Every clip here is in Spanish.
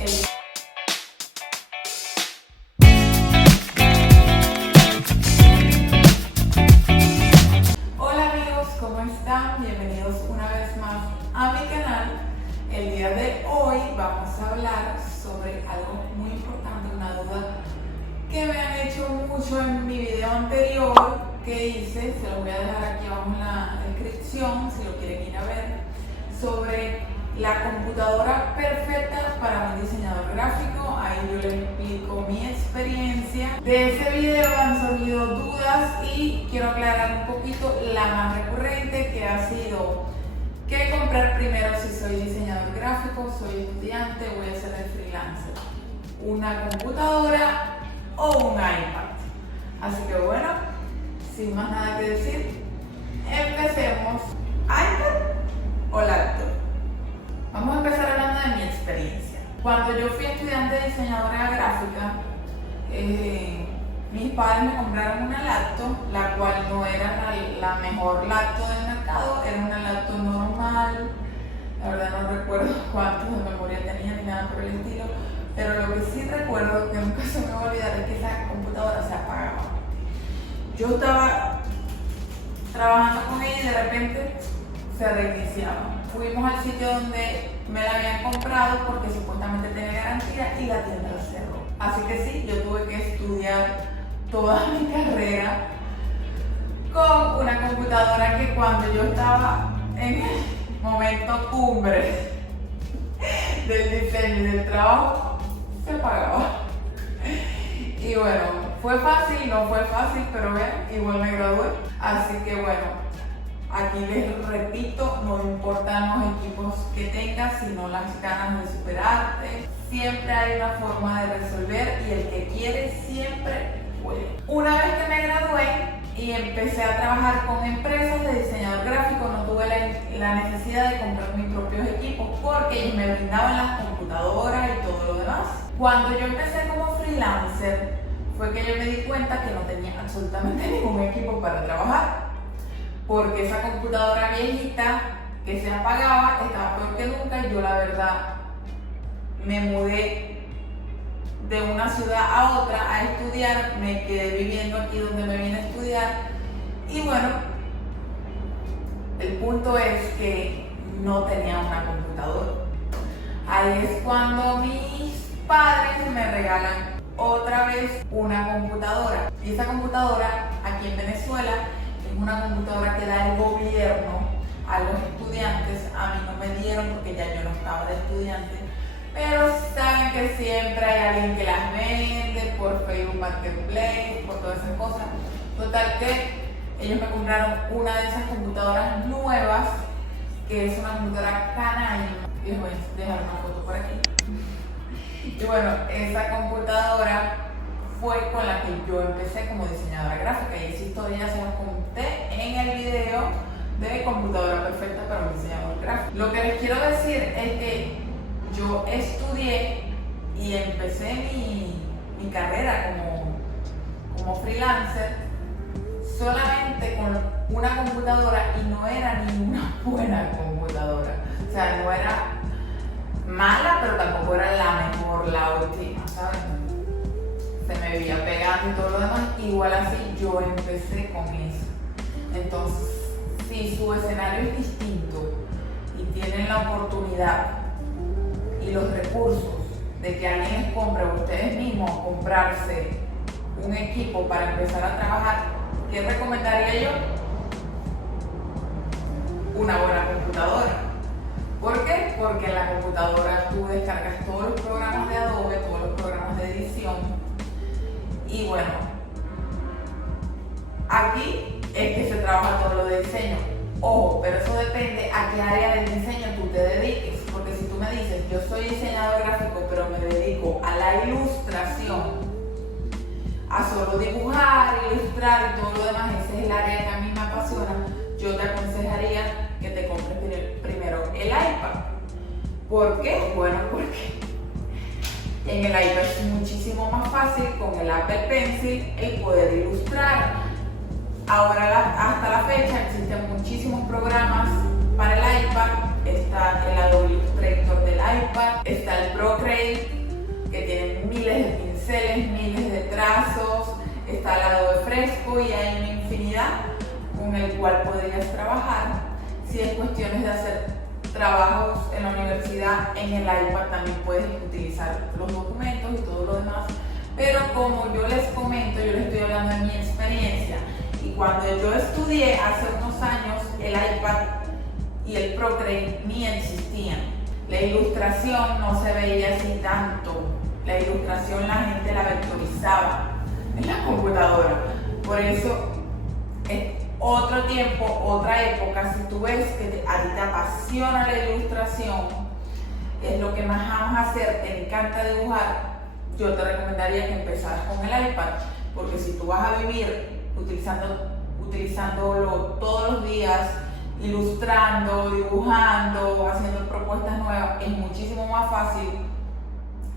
El... Hola amigos, ¿cómo están? Bienvenidos una vez más a mi canal. El día de hoy vamos a hablar sobre algo muy importante, una duda que me han hecho mucho en mi video anterior que hice, se los voy a dejar aquí abajo en la descripción si lo quieren ir a ver, sobre la computadora perfecta para un diseñador gráfico. Ahí yo les explico mi experiencia. De ese video han surgido dudas y quiero aclarar un poquito la más recurrente, que ha sido ¿qué comprar primero si soy diseñador gráfico, soy estudiante, voy a ser el freelancer? ¿Una computadora o un iPad? Así que bueno, sin más nada que decir, empecemos. ¿iPad o laptop? Vamos a empezar hablando de mi experiencia. Cuando yo fui estudiante de diseñadora gráfica, mis padres me compraron una laptop, la cual no era la mejor laptop del mercado, era una laptop normal. La verdad no recuerdo cuántos de memoria tenía ni nada por el estilo, pero lo que sí recuerdo, que nunca se me va a olvidar, es que esa computadora se apagaba. Yo estaba trabajando con ella y de repente se reiniciaba. Fuimos al sitio donde me la habían comprado porque supuestamente tenía garantía y la tienda la cerró. Así que sí, yo tuve que estudiar toda mi carrera con una computadora que cuando yo estaba en el momento cumbre del diseño y del trabajo se apagaba. Y bueno, fue fácil, no fue fácil, pero vean, igual me gradué. Así que bueno, aquí les repito, no importan los equipos que tengas, sino las ganas de superarte. Siempre hay una forma de resolver y el que quiere siempre puede. Una vez que me gradué y empecé a trabajar con empresas de diseñador gráfico, no tuve la necesidad de comprar mis propios equipos porque ellos me brindaban las computadoras y todo lo demás. Cuando yo empecé como freelancer, fue que yo me di cuenta que no tenía absolutamente ningún equipo para trabajar, porque esa computadora viejita que se apagaba estaba peor que nunca. Y yo la verdad me mudé de una ciudad a otra a estudiar, me quedé viviendo aquí donde me vine a estudiar y bueno, el punto es que no tenía una computadora. Ahí es cuando mis padres me regalan otra vez una computadora, y esa computadora aquí en Venezuela es una computadora que da el gobierno a los estudiantes. A mí no me dieron porque ya yo no estaba de estudiante, pero saben que siempre hay alguien que las vende por Facebook Marketplace, por todas esas cosas. Total que ellos me compraron una de esas computadoras nuevas, que es una computadora Canine. Les voy a dejar una foto por aquí. Y bueno, esa computadora fue con la que yo empecé como diseñadora gráfica, y esa historia ya se las conté en el video de computadora perfecta para un diseñador gráfico. Lo que les quiero decir es que yo estudié y empecé mi carrera como freelancer solamente con una computadora, y no era ni una buena computadora. O sea, no era mala, pero tampoco era la mejor, la última, ¿sabes? Se me veía pegando y todo lo demás. Igual así yo empecé con eso. Entonces, si su escenario es distinto y tienen la oportunidad y los recursos de que alguien les compre o ustedes mismos comprarse un equipo para empezar a trabajar, ¿qué recomendaría yo? Una buena computadora. ¿Por qué? Porque en la computadora tú descargas todos los programas de Adobe, todos los programas de edición. Y bueno, aquí es que se trabaja todo lo de diseño. Ojo, pero eso depende a qué área del diseño tú te dediques. Porque si tú me dices, yo soy diseñador gráfico, pero me dedico a la ilustración, a solo dibujar, ilustrar y todo lo demás, ese es el área que a mí me apasiona, yo te aconsejaría que te compres primero el iPad. ¿Por qué? Bueno, porque en el iPad es muchísimo más fácil con el Apple Pencil el poder ilustrar. Ahora hasta la fecha existen muchísimos programas para el iPad. Está el Adobe Illustrator del iPad, está el Procreate, está al lado de Fresco y hay una infinidad con el cual podrías trabajar. Si es cuestiones de hacer trabajos en la universidad, en el iPad también puedes utilizar los documentos y todo lo demás. Pero como yo les comento, yo les estoy hablando de mi experiencia. Y cuando yo estudié hace unos años, el iPad y el Procreate ni existían. La ilustración no se veía así tanto. La ilustración la gente la vectorizaba en la computadora. Por eso es otro tiempo, otra época. Si tú ves que a ti te apasiona la ilustración, es lo que más amas hacer, te encanta dibujar, yo te recomendaría que empezaras con el iPad, porque si tú vas a vivir utilizándolo todos los días, ilustrando, dibujando, haciendo propuestas nuevas, es muchísimo más fácil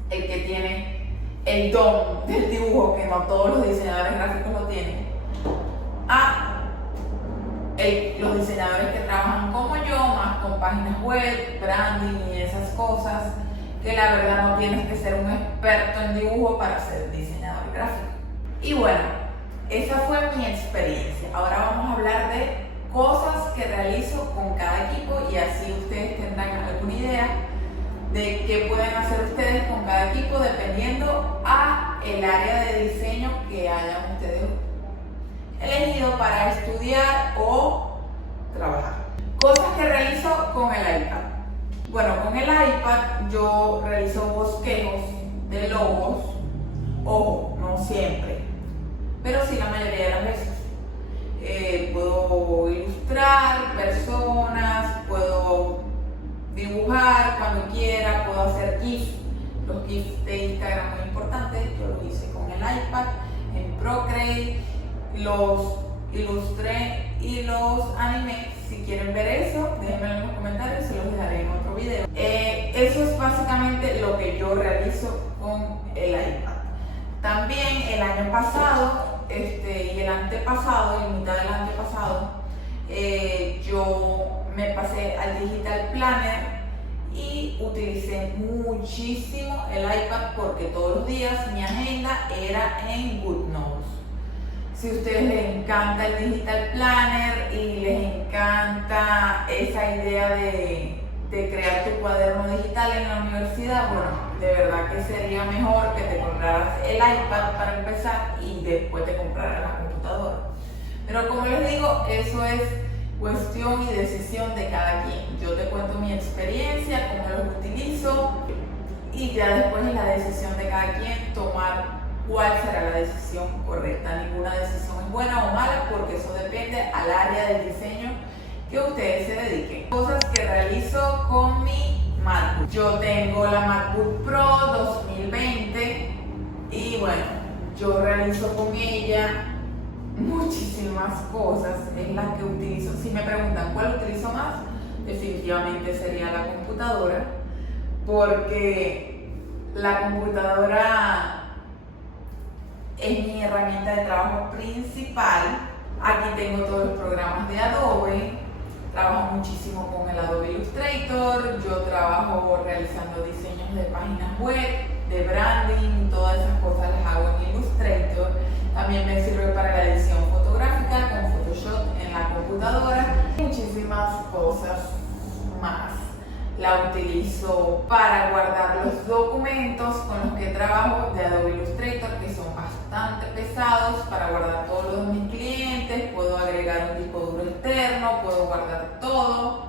el que tiene el don del dibujo, que no todos los diseñadores gráficos lo tienen, a los diseñadores que trabajan como yo, más con páginas web, branding y esas cosas, que la verdad no tienes que ser un experto en dibujo para ser diseñador gráfico. Y bueno, esa fue mi experiencia. Ahora vamos a hablar de cosas que realizo con cada equipo y así ustedes tendrán alguna idea de qué pueden hacer ustedes con cada equipo dependiendo a el área de diseño que hayan ustedes elegido para estudiar o trabajar. Cosas que realizo con el iPad. Bueno, con el iPad yo realizo bosquejos de logos, ojo, no siempre, pero sí la mayoría de las veces. Puedo ilustrar personas, puedo dibujar cuando quiera, puedo hacer GIFs. Los GIFs de Instagram muy importantes, yo los hice con el iPad, en Procreate, los ilustré y los animé. Si quieren ver eso, déjenmelo en los comentarios, se los dejaré en otro video. Eso es básicamente lo que yo realizo con el iPad. También el año pasado y el antepasado, y mitad del antepasado, yo me pasé al Digital Planner y utilicé muchísimo el iPad porque todos los días mi agenda era en GoodNotes. Si a ustedes les encanta el Digital Planner y les encanta esa idea de crear tu cuaderno digital en la universidad, bueno, de verdad que sería mejor que te compraras el iPad para empezar y después te compraras la computadora. Pero como les digo, eso es cuestión y decisión de cada quien. Yo te cuento mi experiencia, cómo los utilizo y ya después es la decisión de cada quien tomar cuál será la decisión correcta. Ninguna decisión es buena o mala porque eso depende al área del diseño que ustedes se dediquen. Cosas que realizo con mi MacBook. Yo tengo la MacBook Pro 2020 y bueno, yo realizo con ella muchísimas cosas, es la que utilizo. Si me preguntan cuál utilizo más, definitivamente sería la computadora, porque la computadora es mi herramienta de trabajo principal. Aquí tengo todos los programas de Adobe, trabajo muchísimo con el Adobe Illustrator, yo trabajo realizando diseños de páginas web, de branding, todas esas cosas las hago en Illustrator. También me sirve para la edición fotográfica con Photoshop en la computadora, muchísimas cosas más. La utilizo para guardar los documentos con los que trabajo de Adobe Illustrator, que son bastante pesados, para guardar todos los de mis clientes. Puedo agregar un disco duro externo, puedo guardar todo.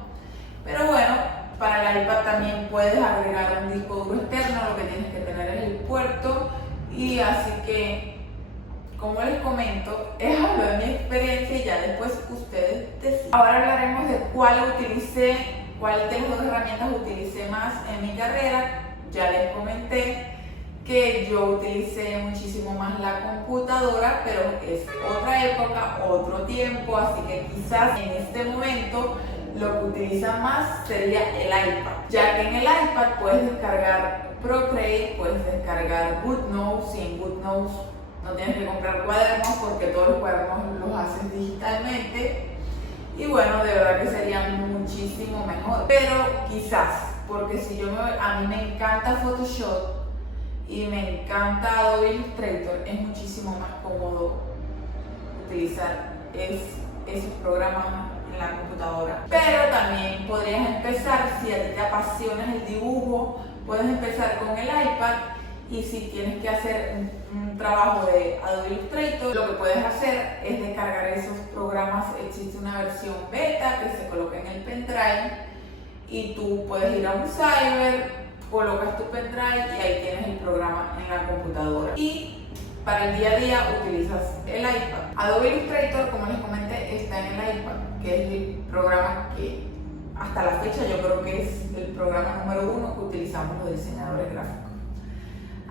Pero bueno, para el iPad también puedes agregar un disco duro externo, lo que tienes que tener es el puerto. Y así que, como les comento, es hablo de mi experiencia y ya después ustedes deciden. Ahora hablaremos de cuál de las dos herramientas utilicé más en mi carrera. Ya les comenté que yo utilicé muchísimo más la computadora, pero es otra época, otro tiempo, así que quizás en este momento lo que utilizan más sería el iPad, ya que en el iPad puedes descargar Procreate, puedes descargar GoodNotes, y en GoodNotes no tienes que comprar cuadernos porque todos los cuadernos los haces digitalmente. Y bueno, de verdad que sería muchísimo mejor. Pero quizás, porque si a mí me encanta Photoshop, y me encanta Adobe Illustrator. Es muchísimo más cómodo utilizar esos programas en la computadora. Pero también podrías empezar, si a ti te apasiona el dibujo, puedes empezar con el iPad. Y si tienes que hacer un trabajo de Adobe Illustrator, lo que puedes hacer es descargar esos programas. Existe una versión beta que se coloca en el pendrive y tú puedes ir a un cyber, colocas tu pendrive y ahí tienes el programa en la computadora. Y para el día a día utilizas el iPad. Adobe Illustrator, como les comenté, está en el iPad, que es el programa que hasta la fecha yo creo que es el programa número 1 que utilizamos los diseñadores gráficos.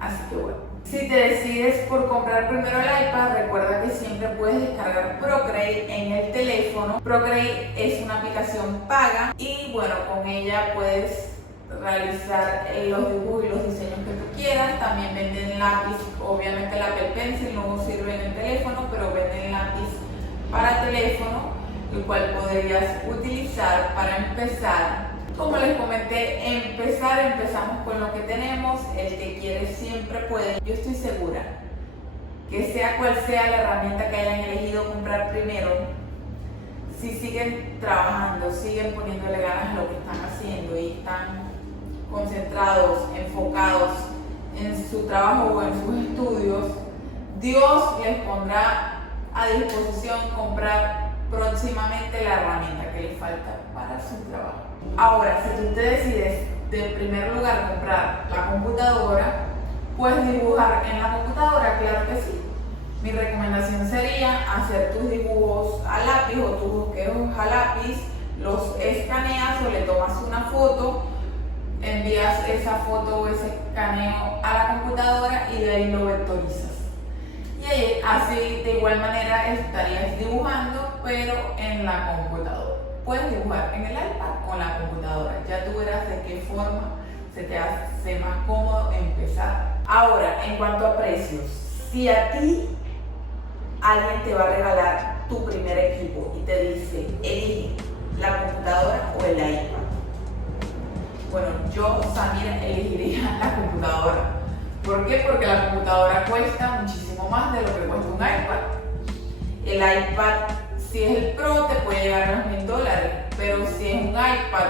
Así que bueno, si te decides por comprar primero el iPad, recuerda que siempre puedes descargar Procreate en el teléfono. Procreate es una aplicación paga y bueno, con ella puedes realizar los dibujos y los diseños que tú quieras. También venden lápiz, obviamente el Apple Pencil no sirve en el teléfono, pero venden lápiz para teléfono, el cual podrías utilizar para empezar. Como les comenté, empezamos con lo que tenemos. El que quiere siempre puede. Yo estoy segura que sea cual sea la herramienta que hayan elegido comprar primero, si siguen trabajando, siguen poniéndole ganas a lo que están haciendo y están concentrados, enfocados en su trabajo o en sus estudios, Dios les pondrá a disposición comprar próximamente la herramienta que les falta para su trabajo. Ahora, si tú te decides de primer lugar comprar la computadora, puedes dibujar en la computadora, claro que sí. Mi recomendación sería hacer tus dibujos a lápiz o tus bosquejos a lápiz, los escaneas o le tomas una foto, envías esa foto o ese escaneo a la computadora y de ahí lo vectorizas. Y ahí, así de igual manera estarías dibujando, pero en la computadora. Puedes dibujar en el iPad o en la computadora, ya tú verás de qué forma se te hace más cómodo empezar. Ahora, en cuanto a precios, si a ti alguien te va a regalar tu primer equipo y te dice, elige la computadora o el iPad, bueno, yo, Samira, elegiría la computadora. ¿Por qué? Porque la computadora cuesta muchísimo más de lo que cuesta un iPad. El iPad, si es el Pro, te puede llegar a los $1000, pero si es un iPad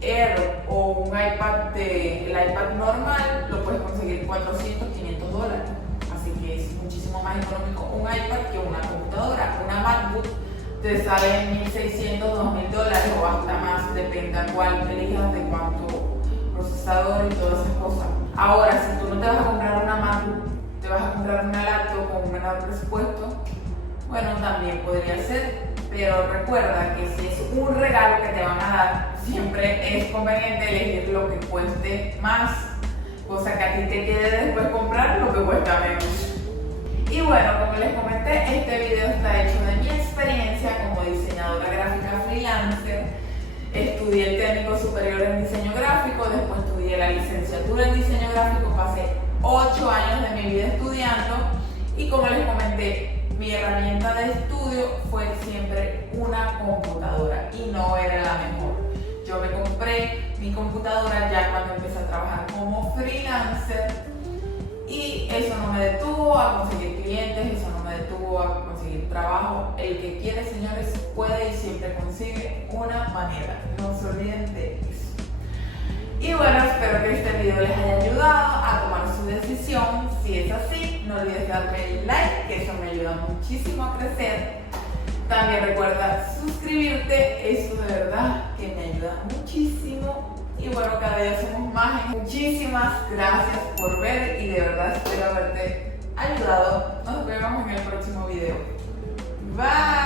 Air o un iPad el iPad normal, lo puedes conseguir $400, $500. Así que es muchísimo más económico un iPad que una computadora. Una MacBook te sale en $1600, $2000 o hasta más, depende a cuál elijas, de cuánto procesador y todas esas cosas. Ahora, si tú no te vas a comprar una MacBook, te vas a comprar una laptop con un menor presupuesto, bueno, también podría ser, pero recuerda que si es un regalo que te van a dar, siempre es conveniente elegir lo que cueste más, cosa que a ti te quede después comprar lo que cuesta menos. Y bueno, como les comenté, este video está hecho de mi experiencia como diseñadora gráfica freelancer. Estudié el técnico superior en diseño gráfico, después estudié la licenciatura en diseño gráfico, pasé 8 años de mi vida estudiando y como les comenté, mi herramienta de estudio fue siempre una computadora y no era la mejor. Yo me compré mi computadora ya cuando empecé a trabajar como freelancer y eso no me detuvo a conseguir clientes, eso no me detuvo a conseguir trabajo. El que quiere, señores, puede y siempre consigue una manera. No se olviden de eso. Y bueno, espero que este video les haya ayudado a tomar su decisión. Si es así, no olvides darme like, que eso me ayuda muchísimo a crecer. También recuerda suscribirte, eso de verdad que me ayuda muchísimo. Y bueno, cada día somos más. Muchísimas gracias por ver y de verdad espero haberte ayudado. Nos vemos en el próximo video. Bye.